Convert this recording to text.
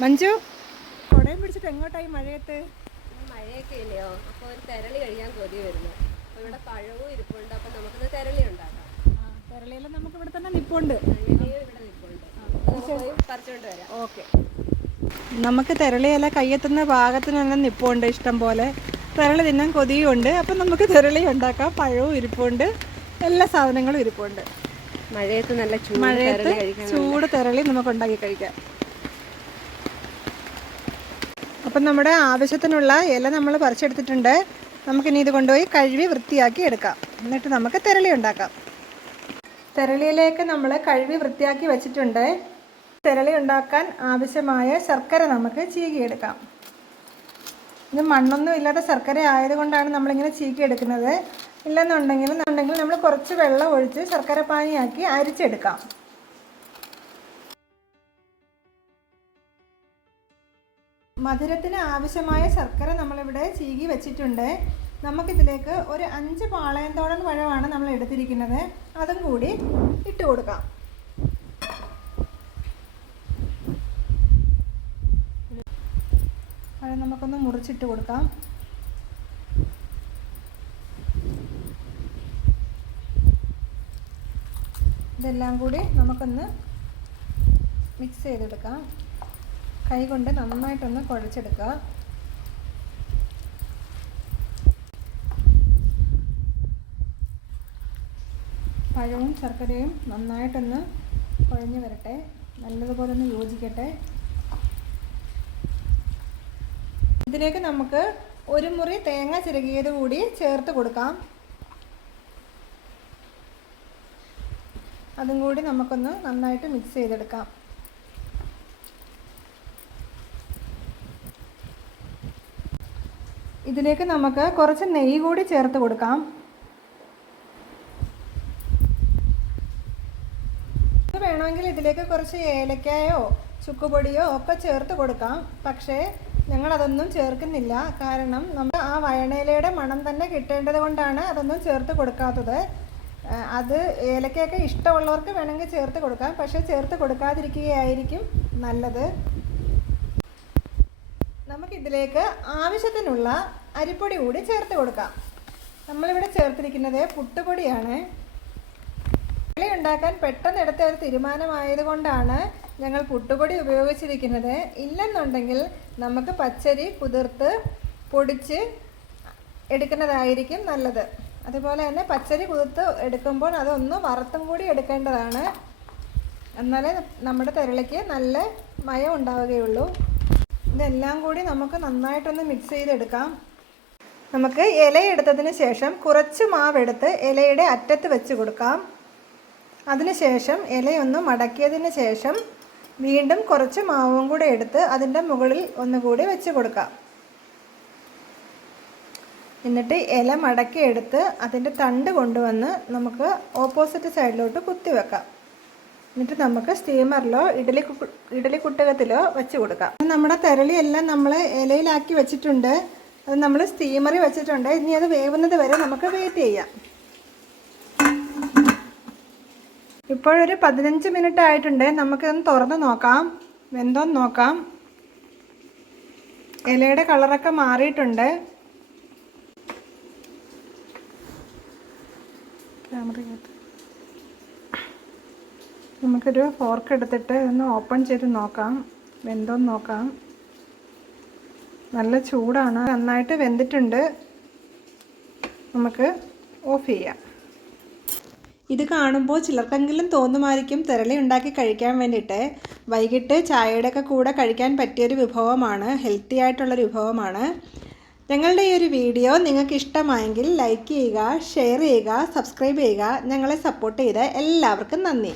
മഞ്ജു കുടയും പിടിച്ചിട്ട് എങ്ങോട്ടായി മഴയത്ത്? മഴയൊക്കെ ഇല്ലയോ, അപ്പോൾ ഒരു തെരളി കഴിക്കാൻ കൊതി വരുന്നു. അപ്പോൾ ഇവിടെ പഴവും ഇരിപ്പുണ്ട്, അപ്പോൾ നമുക്കിത് തെരളി ഉണ്ടാക്കാം. തെരളിയെല്ലാം നമുക്ക് ഇവിടെ തന്നെ നിപ്പുണ്ട്, ഇവിടെ നിപ്പുണ്ട്, പോയി പറിച്ചുകൊണ്ട് വരാം. ഓക്കെ. നമുക്ക് തെരളിയില കയ്യെത്തുന്ന പാകത്തിന് തന്നെ നിപ്പുണ്ട് ഇഷ്ടം പോലെ. തെരളി തിന്നാൻ കൊതിയുണ്ട്, അപ്പം നമുക്ക് തെരളി ഉണ്ടാക്കാം. പഴവും ഇരിപ്പുണ്ട്, എല്ലാ സാധനങ്ങളും ഇരിപ്പുണ്ട്. മഴയത്ത് നല്ല ചൂട് തെരളി നമുക്ക് ഉണ്ടാക്കി കഴിക്കാം. അപ്പം നമ്മുടെ ആവശ്യത്തിനുള്ള ഇല നമ്മൾ പറിച്ചെടുത്തിട്ടുണ്ട്. നമുക്കിനി ഇത് കൊണ്ടുപോയി കഴുകി വൃത്തിയാക്കി എടുക്കാം. എന്നിട്ട് നമുക്ക് തെരളി ഉണ്ടാക്കാം. തെരളിയിലേക്ക് നമ്മൾ കഴുകി വൃത്തിയാക്കി വെച്ചിട്ടുണ്ട്. തെരളി ഉണ്ടാക്കാൻ ആവശ്യമായ ശർക്കര നമുക്ക് ചീകിയെടുക്കാം. ഇത് മണ്ണൊന്നും ഇല്ലാത്ത ശർക്കര ആയതുകൊണ്ടാണ് നമ്മളിങ്ങനെ ചീകിയെടുക്കുന്നത്. ഇല്ലെന്നുണ്ടെങ്കിൽ നമ്മൾ കുറച്ച് വെള്ളം ഒഴിച്ച് ശർക്കര പാനിയാക്കി അരിച്ചെടുക്കാം. മധുരത്തിന് ആവശ്യമായ ശർക്കര നമ്മളിവിടെ ചീകി വെച്ചിട്ടുണ്ട്. നമുക്കിതിലേക്ക് ഒരു 5 പാളയന്തോടൻ പഴമാണ് നമ്മൾ എടുത്തിരിക്കുന്നത്. അതും കൂടി ഇട്ട് കൊടുക്കാം. പഴം നമുക്കൊന്ന് മുറിച്ചിട്ട് കൊടുക്കാം. ഇതെല്ലാം കൂടി നമുക്കൊന്ന് മിക്സ് ചെയ്തെടുക്കാം. കൈ കൊണ്ട് നന്നായിട്ടൊന്ന് കുഴച്ചെടുക്കുക. പഴവും ശർക്കരയും നന്നായിട്ടൊന്ന് കുഴഞ്ഞ് വരട്ടെ, നല്ലതുപോലെ ഒന്ന് യോജിക്കട്ടെ. ഇതിലേക്ക് നമുക്ക് 1 മുറി തേങ്ങ ചിരകിയത് കൂടി ചേർത്ത് കൊടുക്കാം. അതും കൂടി നമുക്കൊന്ന് നന്നായിട്ട് മിക്സ് ചെയ്തെടുക്കാം. ഇതിലേക്ക് നമുക്ക് കുറച്ച് നെയ്യ് കൂടി ചേർത്ത് കൊടുക്കാം. വേണമെങ്കിൽ ഇതിലേക്ക് കുറച്ച് ഏലക്കായോ ചുക്കുപൊടിയോ ഒക്കെ ചേർത്ത് കൊടുക്കാം. പക്ഷേ ഞങ്ങളതൊന്നും ചേർക്കുന്നില്ല. കാരണം നമ്മൾ ആ വയണയിലയുടെ മണം തന്നെ കിട്ടേണ്ടത് കൊണ്ടാണ് അതൊന്നും ചേർത്ത് കൊടുക്കാത്തത്. അത് ഏലക്കയൊക്കെ ഇഷ്ടമുള്ളവർക്ക് വേണമെങ്കിൽ ചേർത്ത് കൊടുക്കാം, പക്ഷേ ചേർത്ത് കൊടുക്കാതിരിക്കുകയായിരിക്കും നല്ലത്. നമുക്കിതിലേക്ക് ആവശ്യത്തിനുള്ള അരിപ്പൊടി കൂടി ചേർത്ത് കൊടുക്കാം. നമ്മളിവിടെ ചേർത്തിരിക്കുന്നത് പുട്ടുപൊടിയാണ്. തെരളി ഉണ്ടാക്കാൻ പെട്ടെന്ന് എടുത്ത ഒരു തീരുമാനമായതുകൊണ്ടാണ് ഞങ്ങൾ പുട്ടുപൊടി ഉപയോഗിച്ചിരിക്കുന്നത്. ഇല്ലെന്നുണ്ടെങ്കിൽ നമുക്ക് പച്ചരി കുതിർത്ത് പൊടിച്ച് എടുക്കുന്നതായിരിക്കും നല്ലത്. അതുപോലെ തന്നെ പച്ചരി കുതിർത്ത് എടുക്കുമ്പോൾ അതൊന്ന് വറുത്തും കൂടി എടുക്കേണ്ടതാണ്. എന്നാലേ നമ്മുടെ തെരളിക്ക് നല്ല മയം ഉണ്ടാവുകയുള്ളൂ. ഇതെല്ലാം കൂടി നമുക്ക് നന്നായിട്ടൊന്ന് മിക്സ് ചെയ്തെടുക്കാം. നമുക്ക് ഇല എടുത്തതിന് ശേഷം കുറച്ച് മാവെടുത്ത് ഇലയുടെ അറ്റത്ത് വെച്ച് കൊടുക്കാം. അതിനുശേഷം ഇലയൊന്ന് മടക്കിയതിന് ശേഷം വീണ്ടും കുറച്ച് മാവും കൂടെ എടുത്ത് അതിൻ്റെ മുകളിൽ ഒന്നുകൂടി വെച്ച് കൊടുക്കാം. എന്നിട്ട് ഇല മടക്കി എടുത്ത് അതിൻ്റെ തണ്ട് കൊണ്ടുവന്ന് നമുക്ക് ഓപ്പോസിറ്റ് സൈഡിലോട്ട് കുത്തി വെക്കാം. എന്നിട്ട് നമുക്ക് സ്റ്റീമറിലോ ഇഡലി കുട്ടകത്തിലോ വെച്ച് കൊടുക്കാം. നമ്മുടെ തെരളിയെല്ലാം നമ്മൾ ഇലയിലാക്കി വെച്ചിട്ടുണ്ട്. അത് നമ്മൾ സ്റ്റീമറിൽ വെച്ചിട്ടുണ്ട്. ഇനി അത് വേവുന്നത് വരെ നമുക്ക് വെയിറ്റ് ചെയ്യാം. ഇപ്പോഴൊരു 15 മിനിറ്റ് ആയിട്ടുണ്ട്. നമുക്കൊന്ന് തുറന്ന് നോക്കാം, വെന്തോന്ന് നോക്കാം. ഇലയുടെ കളറൊക്കെ മാറിയിട്ടുണ്ട്. നമുക്കൊരു ഫോർക്ക് എടുത്തിട്ട് ഒന്ന് ഓപ്പൺ ചെയ്ത് നോക്കാം, വെന്തോന്ന് നോക്കാം. നല്ല ചൂടാണ്, നന്നായിട്ട് വെന്തിട്ടുണ്ട്. നമുക്ക് ഓഫ് ചെയ്യാം. ഇത് കാണുമ്പോൾ ചിലർക്കെങ്കിലും തോന്നുമായിരിക്കും തെരളി ഉണ്ടാക്കി കഴിക്കാൻ വേണ്ടിയിട്ട്. വൈകിട്ട് ചായയുടെയൊക്കെ കൂടെ കഴിക്കാൻ പറ്റിയൊരു വിഭവമാണ്, ഹെൽത്തി ആയിട്ടുള്ളൊരു വിഭവമാണ്. ഞങ്ങളുടെ ഈ ഒരു വീഡിയോ നിങ്ങൾക്ക് ഇഷ്ടമായെങ്കിൽ ലൈക്ക് ചെയ്യുക, ഷെയർ ചെയ്യുക, സബ്സ്ക്രൈബ് ചെയ്യുക. ഞങ്ങളെ സപ്പോർട്ട് ചെയ്ത എല്ലാവർക്കും നന്ദി.